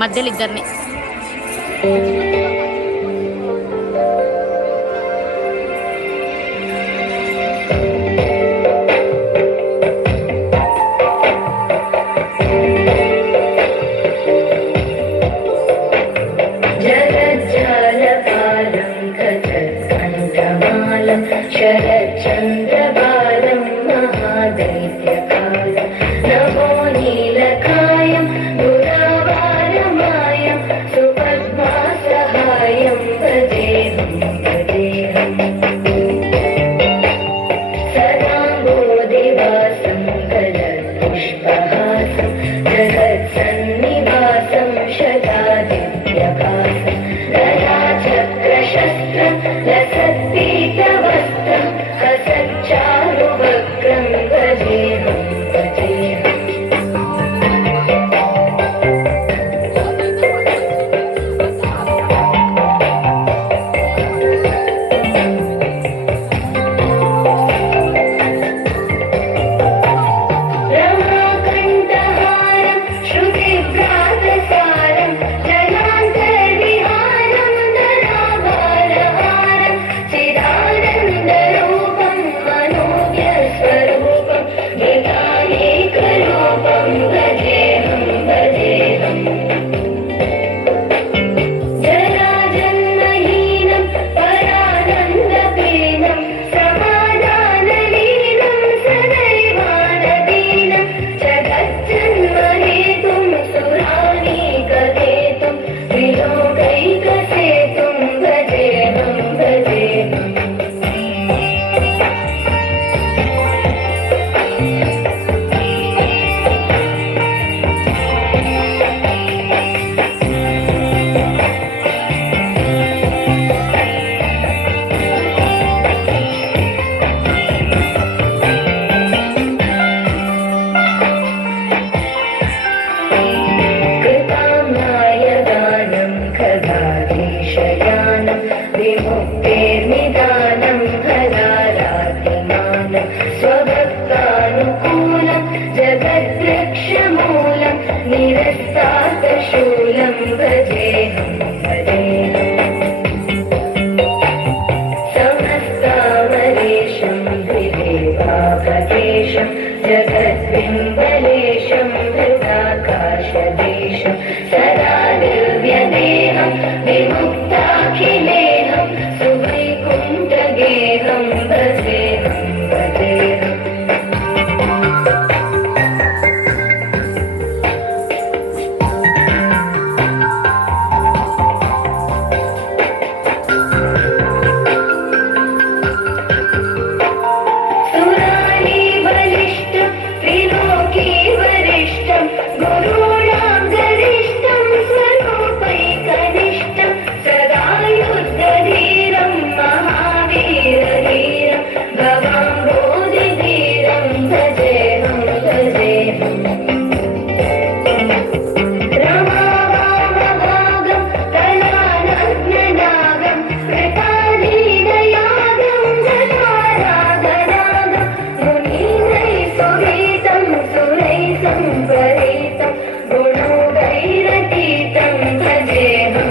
మధ్యలో ఇద్దరిని शरच्चन्द्रबालं महादैत्यकालं नभो नीलकायं दुरावारमायं सुपद्मासहायं भजेऽहं सदाम्बोधिवासं गलत्पुष्पहासं जगत्सन्निवासं शतादित्यभासं गदाचक्रशस्त्रं लसत्पीतवस्त्रं हसच्चारुवक्त्रं भजेऽहं रमाकण्ठहारं श्रुतिभ्रातसारं जलान्तर्विहारं धराभारहारं चिदानन्दरूपं मनोज्ञस्वरूपं गदानेकरूपं भजेऽहं जराजन्महीनं परानन्दपीनं समाधानलीनं सदैवानदीनं जगज्जन्महेतुं सुरानीकहेतुं विलोकैकसेतुं भजेऽहं कृताम्नायदानं खगाधीशयानं विमुक्तेर्निदानं हरारातिमानं स्वभक्तानुकूलं जगद्रक्षमूलं निरस्तातशूलं भजेऽहं समस्तामरेशं विदेवापदेशं जगद्बिम्बलेशं हृदाकाशदेशं सदा दिव्यदेहं विमुक्ताखिलेहं सुवैकुण्ठगेहं भजेऽहं सुराली बलिष्ठं त्रिलोकी वरिष्ठं गुरूणां गरिष्ठं स्वरूपैकनिष्ठं सदा युद्धधीरं महावीरधीरं भवाम्बोधिधीरं भजेऽहं रमावामभागं कलानग्ननागं कृताधीनयागं जटाराधनागं मुनीन्द्रैः सुगीतं सुरैः सम्परीतं गुणोदैरतीतं भजेऽहं